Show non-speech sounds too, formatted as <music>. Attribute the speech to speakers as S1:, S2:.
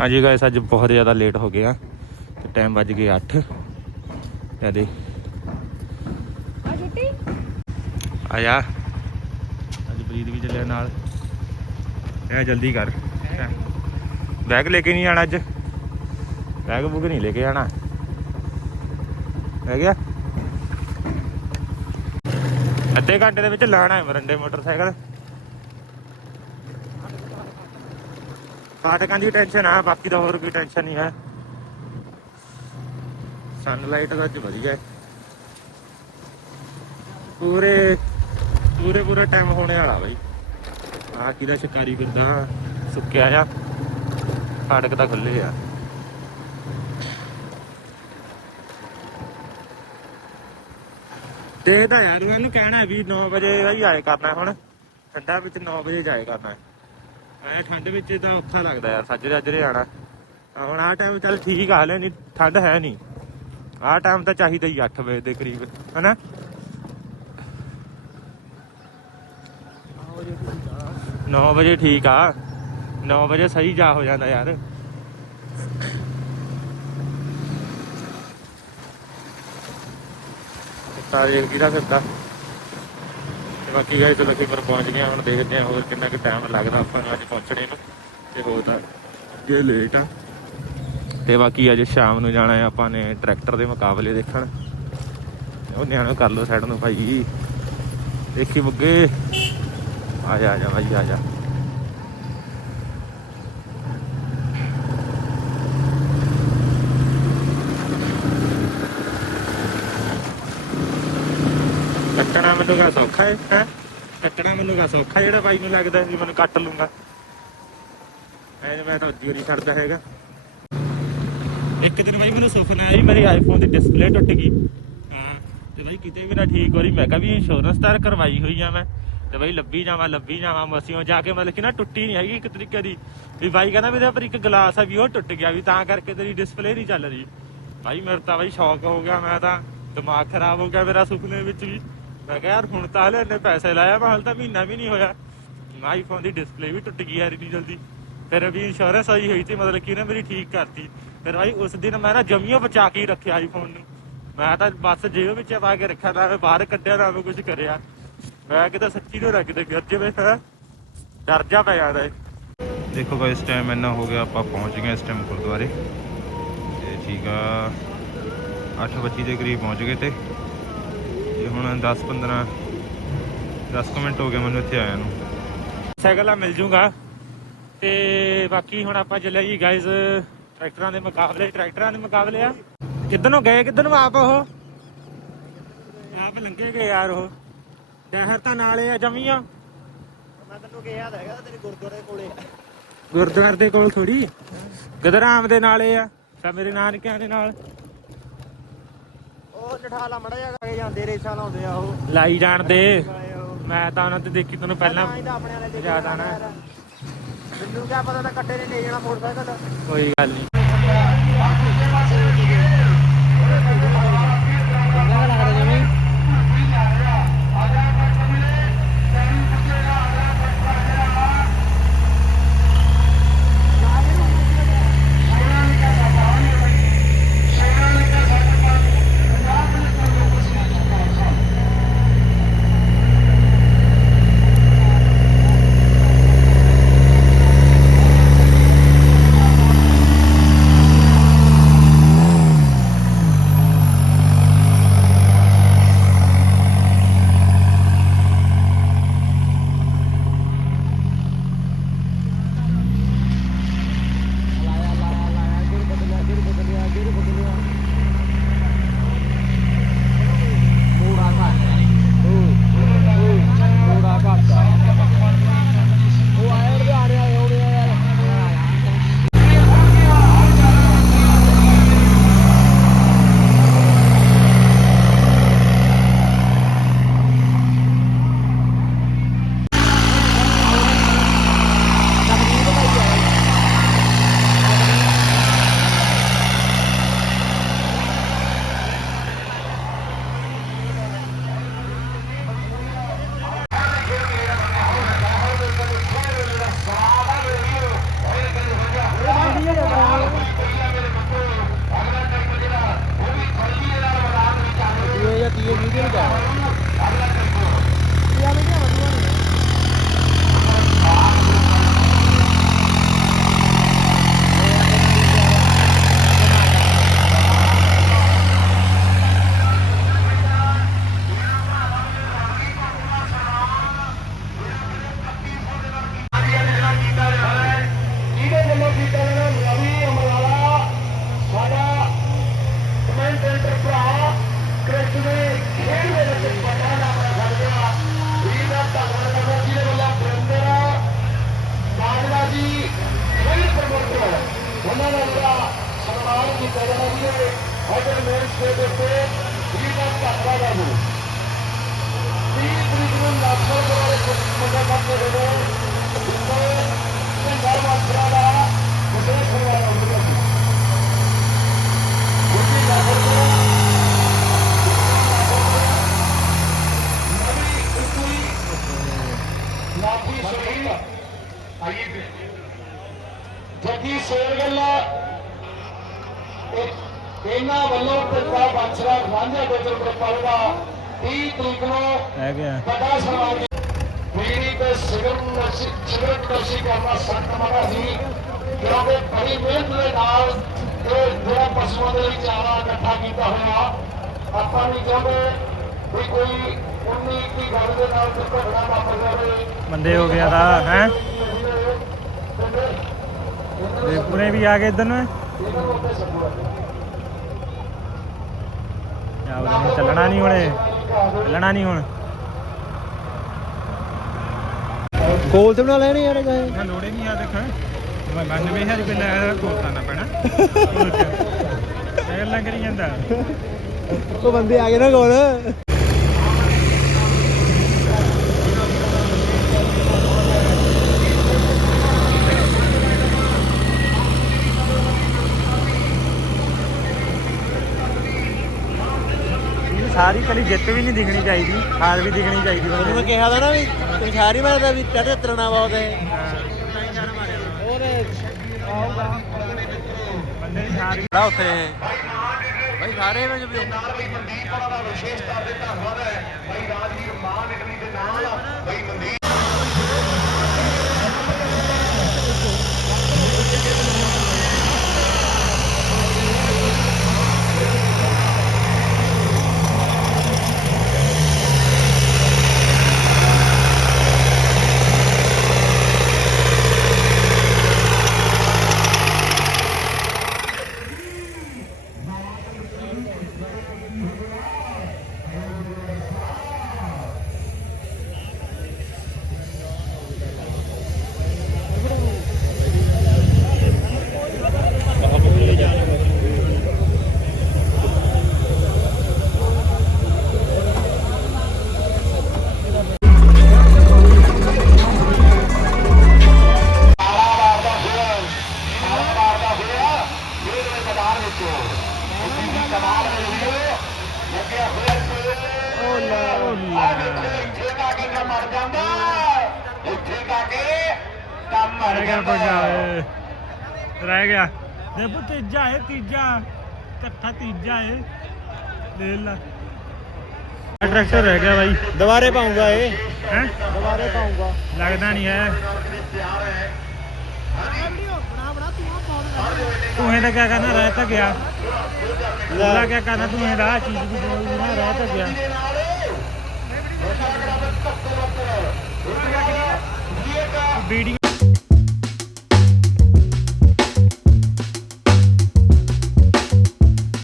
S1: ਹਾਂਜੀ ਗਾਇਸ ਅੱਜ ਬਹੁਤ ਜ਼ਿਆਦਾ ਲੇਟ ਹੋ ਗਿਆ ਤੇ ਟਾਈਮ ਵੱਜ ਗਿਆ 8 ਤੇ
S2: ਆ ਛੁੱਟੀ
S1: ਆ ਜਾ ਅੱਜ ਪ੍ਰੀਤ ਵੀ ਚੱਲਿਆ ਨਾਲ। ਇਹ ਜਲਦੀ ਕਰ। ਬੈਗ ਲੈ ਕੇ ਨਹੀਂ ਆਣਾ ਅੱਜ। ਬੈਗ ਬੁੱਕ ਨਹੀਂ ਲੈ ਕੇ ਆਣਾ ਹੈ ਗਿਆ? ਅੱਧੇ ਘੰਟੇ ਦੇ ਵਿੱਚ ਲਾਣਾ ਹੈ ਮਰੰਡੇ ਮੋਟਰਸਾਈਕਲ। ਫਾਟਕਾਂ ਦੀ ਟੈਨਸ਼ਨ ਆ, ਬਾਕੀ ਤਾਂ ਹੋਰ ਕੋਈ ਟੈਨਸ਼ਨ ਨਹੀਂ ਹੈ। ਸਨਲਾਈਟ ਦਾ ਅੱਜ ਵਧੀਆ ਹੈ। ਪੂਰੇ ਪੂਰੇ ਪੂਰੇ ਟਾਈਮ ਹੋਣੇ ਵਾਲਾ ਬਾਈ। ਆ ਕਿਹਦਾ ਸ਼ਿਕਾਰੀ ਫਿਰਦਾ, ਸੁੱਕਿਆ ਆ ਫਾਟਕ ਤਾਂ ਖੁੱਲੇ ਆ। ਤੇ ਯਾਰ ਉਹਨੂੰ ਕਹਿਣਾ ਵੀ 9 ਵਜੇ ਹੀ ਆਏ ਕਰਨਾ ਹੁਣ। ਠੰਡਾ ਵਿੱਚ 9 ਵਜੇ ਜਾਏ ਕਰਨਾ। ਐ ਠੰਡ ਵਿੱਚ ਤਾਂ ਔਖਾ ਲੱਗਦਾ ਯਾਰ, ਸੱਜਰੇ ਸੱਜਰੇ ਆਣਾ। ਹੁਣ ਆਹ ਟਾਈਮ ਚੱਲ ਠੀਕ ਆ, ਹਲੇ ਨਹੀਂ, ਠੰਡ ਹੈ ਨਹੀਂ। ਆਹ ਟਾਈਮ ਤਾਂ ਚਾਹੀਦਾ ਹੀ 8 ਵਜੇ ਦੇ ਕਰੀਬ, ਹਨਾ? ਨੌ ਵਜੇ ਠੀਕ ਆ। 9 ਵਜੇ ਸਹੀ ਜਾ ਹੋ ਜਾਂਦਾ ਯਾਰ। ਕੁੱਤਾ ਦੇਖ ਕਿਹਦਾ ਫਿਰਦਾ। ਤੇ ਬਾਕੀ ਗਾਇਸ ਲੱਗੇ ਪਹੁੰਚ ਗਏ ਹੁਣ ਦੇਖਦੇ ਹਾਂ ਹੋਰ ਕਿੰਨਾ ਕੁ ਟਾਈਮ ਲੱਗਦਾ ਆਪਾਂ ਨੂੰ ਅੱਜ ਪਹੁੰਚਣੇ ਨੂੰ, ਤੇ ਹੋਰ ਤਾਂ ਜੇ ਲੇਟ ਆ। ਤੇ ਬਾਕੀ ਅੱਜ ਸ਼ਾਮ ਨੂੰ ਜਾਣਾ ਹੈ ਆਪਾਂ ਨੇ ਟਰੈਕਟਰ ਦੇ ਮੁਕਾਬਲੇ ਦੇਖਣ। ਉਹ ਨਿਆਣੋ ਕਰ ਲੋ ਸਾਈਡ ਨੂੰ ਭਾਈ। ਦੇਖੀ ਬੁੱਗੇ ਆ ਜਾ ਆ ਜਾ ਭਾਈ, ਆ ਜਾ। ਕੱਟਣਾ ਮੈਨੂੰ ਕਾ ਸੌਖਾ ਹੈ ਹੈ? ਕੱਟਣਾ ਮੈਨੂੰ ਕਾ ਸੌਖਾ ਜਿਹੜਾ ਭਾਈ ਨੂੰ ਲੱਗਦਾ ਵੀ ਮੈਨੂੰ ਕੱਟ ਲੂੰਗਾ। ਐ ਮੈਂ ਤਾਂ ਉੱਦੀ ਨਹੀਂ ਛੱਡਦਾ ਹੈਗਾ। ਇੱਕ ਦਿਨ ਭਾਈ ਮੈਨੂੰ ਸੁਪਨਾ ਆਇਆ ਵੀ ਮੇਰੀ ਆਈਫੋਨ ਦੀ ਡਿਸਪਲੇ ਟੁੱਟ ਗਈ। ਹਾਂ, ਤੇ ਭਾਈ ਕਿਤੇ ਵੀ ਨਾ ਠੀਕ ਹੋ ਰਹੀ ਮੈਂ ਕਿਹਾ ਵੀ ਇੰਸ਼ੋਰੈਂਸ ਤਾਂ ਕਰਵਾਈ ਹੋਈ ਆ ਮੈਂ। ਤੇ ਭਾਈ ਲੱਭੀ ਜਾਵਾਂ ਲੱਭੀ ਜਾਵਾਂ। ਮਸੀਓ ਜਾ ਕੇ ਮਤਲਬ ਕਿ ਨਾ ਟੁੱਟੀ ਨਹੀਂ ਹੈਗੀ ਇੱਕ ਤਰੀਕੇ ਦੀ। ਵੀ ਭਾਈ ਕਹਿੰਦਾ ਮੇਰੇ ਪਰ ਇੱਕ ਗਲਾਸ ਆ ਵੀ ਉਹ ਟੁੱਟ ਗਿਆ ਵੀ ਤਾਂ ਕਰਕੇ ਤੇਰੀ ਡਿਸਪਲੇ ਨਹੀਂ ਚੱਲ ਰਹੀ। ਭਾਈ ਮੇਰੇ ਤਾਂ ਭਾਈ ਸ਼ੌਕ ਹੋ ਗਿਆ, ਮੈਂ ਤਾਂ ਦਿਮਾਗ ਖਰਾਬ ਹੋ ਗਿਆ ਮੇਰਾ ਸੁਪਨੇ ਵਿੱਚ ਵੀ। ਮੈਂ ਕਿਹਾ ਯਾਰ ਹੁਣ ਤਾਂ ਹਲੇ ਇੰਨੇ ਪੈਸੇ ਲਾਇਆ ਮੈਂ ਹਾਲ ਤਾਂ ਮਹੀਨਾ ਵੀ ਨਹੀਂ ਹੋਇਆ। ਆਈਫੋਨ ਦੀ ਡਿਸਪਲੇ ਵੀ ਟੁੱਟ ਗਈ ਯਾਰ ਇੰਨੀ ਜਲਦੀ। ਫਿਰ ਵੀ ਇੰਸ਼ੋਰੈਂਸ ਆਈ ਹੋਈ ਸੀ, ਮਤਲਬ ਕਿ ਉਹਨੇ ਮੇਰੀ ਠੀਕ ਕਰਤੀ। ਫਿਰ ਭਾਈ ਉਸ ਦਿਨ ਮੈਂ ਨਾ ਜਮੀਓ ਬਚਾ ਕੇ ਰੱਖਿਆ ਆਈਫੋਨ ਨੂੰ। ਮੈਂ ਤਾਂ ਬਸ ਜੇਬ ਵਿੱਚ ਪਾ ਕੇ ਰੱਖਿਆ, ਨਾ ਮੈਂ ਬਾਹਰ ਕੱਢਿਆ, ਨਾ ਮੈਂ ਕੁਝ ਕਰਿਆ। ਮੈਂ ਕਿਤੇ ਸੱਚੀ ਨੂੰ ਰੱਖ ਦੇ ਗਿਰ ਜਵੇ ਡਰ ਜਾ ਪੈ ਜਾਂਦਾ ਏ ਦੇਖੋ ਭਾਈ ਟਾਈਮ ਇੰਨਾ ਹੋ ਗਿਆ, ਆਪਾਂ ਪਹੁੰਚ ਗਏ ਇਸ ਟਾਈਮ ਗੁਰਦੁਆਰੇ। ਤੇ ਠੀਕ ਆ 8:25 ਦੇ ਕਰੀਬ ਪਹੁੰਚ ਗਏ ਤੇ। ਹੁਣ 10 15 10 ਕੁ ਮਿੰਟ ਹੋ ਗਏ ਮੈਨੂੰ ਇੱਥੇ ਆਇਆ ਨੂੰ। ਸਾਈਕਲ ਆ ਮਿਲ ਜੂਗਾ। ਤੇ ਬਾਕੀ ਹੁਣ ਆਪਾਂ ਚੱਲੇ ਜੀ ਗਾਇਜ਼ ਟਰੈਕਟਰਾਂ ਦੇ ਮੁਕਾਬਲੇ ਟਰੈਕਟਰਾਂ ਦੇ ਮੁਕਾਬਲੇ ਆ। ਕਿੱਧਰ ਨੂੰ ਗਏ ਕਿੱਧਰ ਨੂੰ ਆਪ ਉਹ? ਆਪ ਲੰਘੇ ਗਏ ਯਾਰ ਉਹ। ਸ਼ਹਿਰ ਤਾਂ ਨਾਲੇ ਆ ਜਮੀਆਂ।
S3: ਮੈਂ ਤੈਨੂੰ ਕਿਹਾ ਹੈਗਾ ਤੇਰੇ ਗੁਰਦੁਆਰੇ ਕੋਲੇ।
S1: ਗੁਰਦੁਆਰੇ ਦੇ ਕੋਲ ਥੋੜੀ ਗਦਰਾਮ ਦੇ ਨਾਲੇ ਆ ਤਾਂ ਮੇਰੇ ਨਾਨਕਿਆਂ ਦੇ ਨਾਲ।
S3: ਉਹ ਨਠਾਲਾ ਮੜਾ ਜਾ ਕੇ ਜਾਂਦੇ ਰੇਸਾਂ ਲਾਉਂਦੇ ਆ ਉਹ।
S1: ਲਾਈ ਜਾਣ ਦੇ। ਮੈਂ ਤਾਂ ਉਹਨਾਂ ਤੇ ਦੇਖੀ ਤੈਨੂੰ ਪਹਿਲਾਂ
S3: ਆਪਣੇ ਵਾਲੇ ਦੇ
S1: ਯਾਦ ਆਣਾ
S3: ਮੈਨੂੰ ਕਿਆ ਪਤਾ ਤਾਂ ਕੱਟੇ ਨੇ ਲੈ ਜਾਣਾ ਮੋਟਰਸਾਈਕਲ।
S1: ਕੋਈ ਗੱਲ ਨਹੀਂ
S4: ਸਨਮਾਨ ਕੀਤਾ ਜਾਣਾ ਜੀ ਸਟੇਜ ਦੇ ਉੱਤੇ ਧੰਨਵਾਦ ਹੈ ਜੀ ਵੀਰ ਤਰੀਕ ਨੂੰ ਨਾਸ਼ਰ ਦੇ ਵਾਲੇ ਮੁੰਡਾ ਕਰਦੇ ਹੋਏ ਚੰਗਾ ਮਾਤਰਾ ਦਾ ਮੁੰਡੇ ਖੜਵਾ ਰਿਹਾ ਸੀ ਗੁੱਡੀ ਨਾਸ਼ਰ ਦੇ ਨਵੀਂ ਉਸੂਈ ਨਾਪੀ ਸ਼ਹੀਦ ਆਈਏ ਜੱਗੀ ਸ਼ੇਰਗੱਲ ਇਹਨਾਂ ਵੱਲੋਂ ਪੰਜਾਬ ਬਾਦਸ਼ਾਹ ਰਾਂਝਾ ਗੋਜਰ ਗੋਪਾਲ ਦਾ 30 ਤਰੀਕ ਨੂੰ
S1: ਹੈ ਗਿਆ।
S4: ਵੱਡਾ ਸਨਮਾਨ ਪੀੜੀ ਤੇ ਸਿਗਰਟ ਨਸ਼ੀ ਸਿਗਰਟ ਨਸ਼ੀ ਕਰਨਾ ਸਖਤ ਮਨਾ ਸੀ। ਕਿਉਂਕਿ ਬੜੀ ਮਿਹਨਤ ਦੇ ਨਾਲ ਇਹ ਜਿਹੜਾ ਪਸ਼ੂਆਂ ਦੇ ਲਈ ਚਾਰਾ ਇਕੱਠਾ ਕੀਤਾ ਹੋਇਆ ਆਪਾਂ ਨਹੀਂ ਚਾਹੁੰਦੇ ਵੀ ਕੋਈ ਉਨੀ ਕੀ ਗੱਲ ਦੇ ਨਾਲ ਦੁਰਘਟਨਾ ਵਾਪਰ ਜਾਵੇ।
S1: ਬੰਦੇ ਹੋ ਗਿਆ ਦਾ ਹੈ? ਤੇ ਪੂਰੇ ਵੀ ਆ ਗਏ ਇਧਰ ਨੂੰ। ਚੱਲਣਾ ਨਹੀਂ ਹੁਣੇ। ਚੱਲਣਾ ਨਹੀਂ ਹੁਣ।
S3: ਗੋਲ ਤੇ ਬਣਾ ਲੈਣੇ ਯਾਰ ਗਏ
S1: ਮੈਂ ਲੋੜੇ ਨਹੀਂ ਆ ਦੇਖ ਮੈਂ 92000 ਰੁਪਏ ਲੈ ਕੋਟਾ ਨਾ ਪੈਣਾ। <laughs> ਇਹ ਲੱਗ ਰਹੀ ਜਾਂਦਾ।
S3: ਉਹ ਬੰਦੇ ਆ ਗਏ ਨਾ ਗੋਲ
S1: ਸਾਰੀ ਕਲੀ ਜਿੱਤ ਵੀ ਨਹੀਂ ਦਿਖਣੀ ਚਾਹੀਦੀ ਹਾਰ ਵੀ ਦਿਖਣੀ ਚਾਹੀਦੀ
S3: ਉਹਨੂੰ ਮੈਂ
S1: ਬੰਦੇ
S3: ਕਿਹਾ ਤਾਂ ਨਾ ਵੀ ਤੂੰ ਸਾਰੀ ਮਾਰਦਾ ਵੀ ਟੱਟ ਤਰਨਾ ਬਹੁਤ ਹੈ।
S1: ਬੰਦੇ
S3: ਖੜਾ ਉੱਥੇ। ਭਾਈ ਸਾਰੇ ਵਿੱਚ ਵੀ
S4: ਮਨਦੀਪ ਹੋਣਾ ਦਾ ਵਿਸ਼ੇਸ਼ ਤੌਰ ਤੇ ਧੰਨਵਾਦ ਹੈ। ਭਾਈ ਰਾਜਵੀਰ ਮਾਨ ਇਟਲੀ ਦੇ ਨਾਲ ਭਾਈ ਮਨਦੀਪ ਕੰਮ ਮਰ
S1: ਰਹਿ ਗਿਆ
S4: ਜਾਂਦਾ
S1: ਪਗਾ ਰਹਿ ਗਿਆ ਦੇਖੋ ਤੀਜਾ ਹੈ ਤੀਜਾ ਇਕੱਠਾ ਤੀਜਾ ਹੈ ਲੈ ਲਾ ਟਰੈਕਟਰ ਰਹਿ ਗਿਆ ਬਾਈ
S3: ਦੁਬਾਰੇ ਪਾਉਂਗਾ ਇਹ
S1: ਹੈ
S3: ਦੁਬਾਰੇ ਪਾਉਂਗਾ
S1: ਲੱਗਦਾ ਨਹੀਂ ਹੈ ਤੂੰ ਇਹਦਾ ਕੀ ਕਰਨਾ ਰਹਿ ਤਾਂ ਗਿਆ ਉਹਦਾ ਕੀ ਕਰਨਾ ਤੂੰ ਇਹਦਾ ਆਹ ਚੀਜ਼ ਵੀ ਬੋਲਦੀ ਨਾ ਰਹਿ ਤਾਂ ਗਿਆ ਵੀਡੀਓ